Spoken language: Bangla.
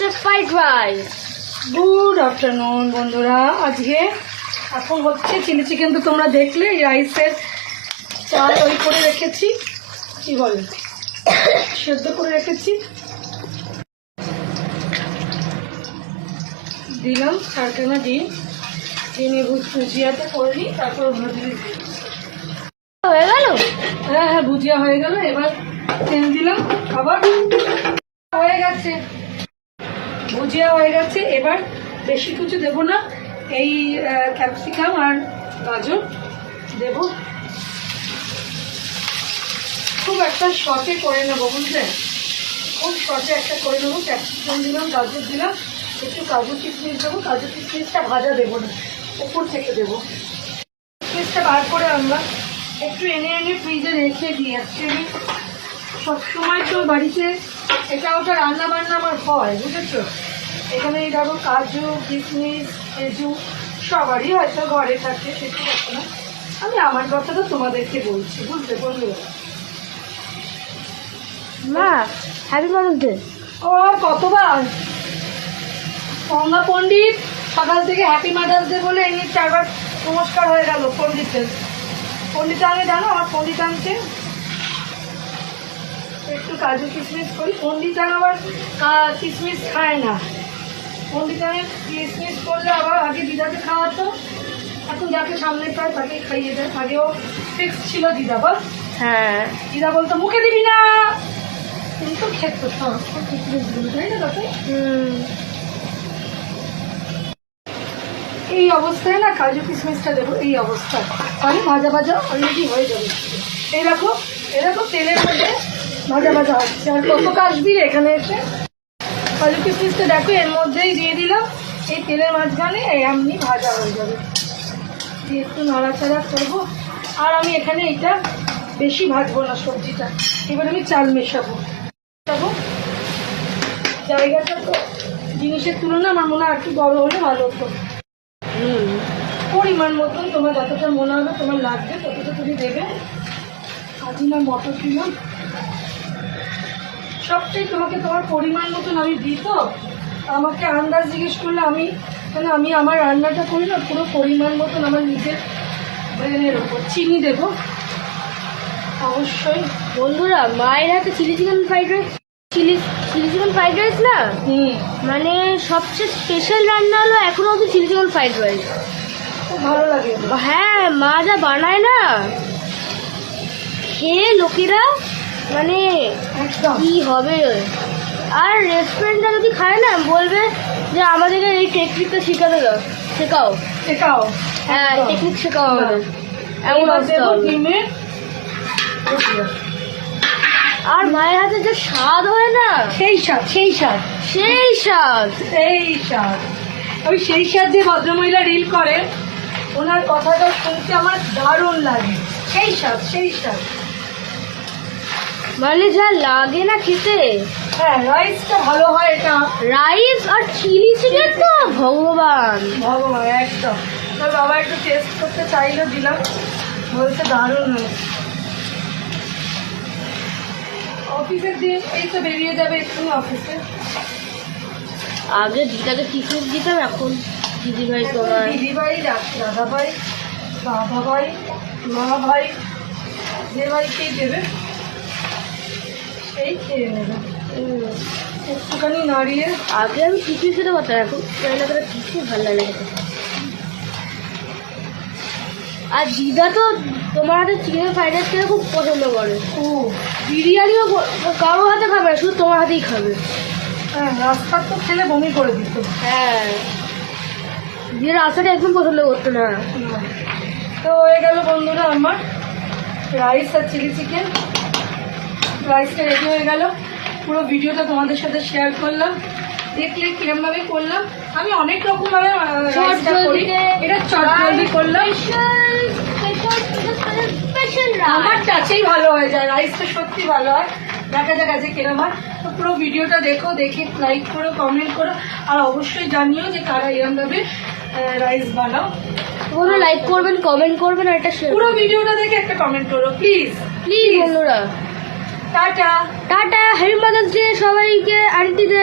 হচ্ছে ফ্রাইড রাইস। গুড আফটারনুন বন্ধুরা। আজকে এখন হচ্ছে চিলি চিকেন, তো তোমরা দেখলে রাইসের চাল ওই করে রেখেছি, কি বলে সেদ্ধ করে রেখেছি, দিলাম চারখানা ডিম, ডিমে ভুজিয়াতে করে নিই, তারপর ভাজি হয়ে গেল। হ্যাঁ হ্যাঁ, ভুজিয়া হয়ে গেল। এবার তেল দিলাম, আবার হয়ে গেছে, ভুজিয়া হয়ে গেছে। এবার বেশি কিছু দেবো না, এই ক্যাপসিকাম আর গাজর দেব, খুব একটা শর্টে করে নেবো, বুঝলে, খুব শর্টে একটা করে নেবো। ক্যাপসিকাম দিলাম, গাজর দিলাম, একটু কাজু কিশমিশ দেবো। কাজু কিশমিশটা ভাজা দেবো না, উপর থেকে দেবো। কিশমিশটা বার করে আমরা একটু এনে এনে ফ্রিজে রেখে দিই। অ্যাকচুয়ালি সবসময় তো বাড়িতে এটা ওটা রান্না বান্না আমার হয়, বুঝেছো। এখানে এই ধরো কাজু কিশমিশ খেজু সবারই হয়তো ঘরে থাকে, সেটা কথা না, আমি আমার কথাটা তোমাদেরকে বলছি, বুঝলে বললো। মা হ্যাপি মাদার্স ডে। ও কতবার গঙ্গা পণ্ডিত সকাল থেকে হ্যাপি মাদার্স ডে বলে এই 4বার নমস্কার হয়ে গেল পণ্ডিতের। পণ্ডিতাঙ্গে জানো আমার পণ্ডিতাঙ্গকে একটু কাজু কিশমিশ করি। পণ্ডিতাঙ্গ আবার কিশমিশ খায় না, পণ্ডিতাঙ্গে কিশমিশ করলে আবার আগে দিদাকে খাওয়াতো, এখন যাকে সামনে পায় তাকে খাইয়ে দেয়। আগেও ফিক্স ছিল দিদা, বল। হ্যাঁ, দিদা বলতো মুখে দিবি না, কিন্তু খেত সব কিশমিশগুলো, তাই না তাতে। এই অবস্থায় না কাজু কিশমিশটা দেবো, এই অবস্থায় তাহলে ভাজা ভাজা অলরেডি হয়ে যাবে। এই দেখো তেলের মধ্যে ভাজা ভাজা হচ্ছে। আর কত কাজ দিলে এখানে এসে কাজু কিশমিশটা দেখো এর মধ্যেই দিয়ে দিলাম, এই তেলের মাঝখানে এমনি ভাজা হয়ে যাবে। দিয়ে একটু নাড়াচাড়া করবো। আর আমি এখানে এটা বেশি ভাজবো না সবজিটা, এবার আমি চাল মেশাবো। জায়গাটা তো জিনিসের তুলনায় আমার মনে হয় একটু বড় হলে ভালো হতো। পরিমাণ মতন তোমার যতটা মনে হবে তোমার লাগবে ততটা তুমি দেবে। আজ না মটর দিলাম, সবটাই তোমাকে তোমার পরিমাণ মতন আমি দিই। তো আমাকে আন্দাজ জিজ্ঞেস করলে আমি আমার রান্নাটা করি না পুরো পরিমাণ মতন আমার নিজের ব্রেনের ওপর। চিনি দেবো অবশ্যই। বন্ধুরা, মায়ের হাতে chilli chicken fried rice, chilli chicken fried rice না, মানে সবচেয়ে স্পেশাল রান্না হলো এখনো অব্দি চিলি চিকেন ফ্রাইড রাইস। খুব ভালো লাগে। হ্যাঁ, মা যা বানায় না, খেয়ে লোকেরা মানে একদম কি হবে। আর রেস্টুরেন্টটা যদি খায় না বলবে যে আমাদেরকে এই টেকনিকটা শেখাও। হ্যাঁ, টেকনিক শেখাও আমাদের, এমন অবস্থা হবে। আর মায়ের হাতে যে স্বাদ হয় না, সেই স্বাদ ওই সেই স্বাদ যে ভদ্রমহিলা রিল করে, ওনার কথাটা শুনতে আমার দারুণ লাগে। সেই স্বাদ মানে যা লাগে না খেতে। হ্যাঁ, রাইসটা ভালো হয়, এটা রাইস আর চিলি চিকেন তো ভগবান একদম। আমার বাবা একটু টেস্ট করতে চাইলো, দিলাম, বলতে দারুণ হয়েছে। অফিসের দিন এই তো বেরিয়ে যাবে এক্ষুনি অফিসে। আগে দিদাকে কিশমিশ দিতাম, এখন দিদিভাই তোমার দিদিভাই, দাদা ভাই, বাবা ভাই, মা ভাই, যে ভাইকেই দেবে সেই খেয়ে নেবে। একটুখানি নাড়িয়ে। আগে আমি কিশমিশ খেতে পারতাম, এখন রান্না কিশমিশ ভালো লাগে খেতে। আর দিদা তো তোমার হাতে চিকেন ফ্রাইড রাইস খেতে খুব পছন্দ করে। বিরিয়ানিও কারো হাতে খাবে না, শুধু তোমার হাতেই খাবে। হ্যাঁ, রাস্তার তো খেলে বমি করে দিত। হ্যাঁ, দিয়ে রাস্তাটা একদম পছন্দ করতো না। তো হয়ে গেল বন্ধুরা আমার রাইস আর চিলি চিকেন। রাইসটা রেডি হয়ে গেল, পুরো ভিডিওটা তোমাদের সাথে শেয়ার করলাম, দেখলে কিরম ভাবে করলাম। আমি অনেক রকম ভাবে রাইসটা করি, এটা চটজলদি করলাম, আমার কাছেই ভালো হয়ে যায়। রাইসটা সত্যি ভালো হয়, দেখা যাক আজকে কিরম হয়। তো পুরো ভিডিওটা দেখো, দেখে লাইক করো, কমেন্ট করো, আর অবশ্যই জানিও যে কারা এরম ভাবে রাইস বানাও। তোমরা লাইক করবেন, কমেন্ট করবেন, আর এটা পুরো ভিডিওটা দেখে একটা কমেন্ট করো প্লিজ বন্ধুরা। টাটা হ্যাপি মাদার্স ডে সবাইকে, আন্টিদের।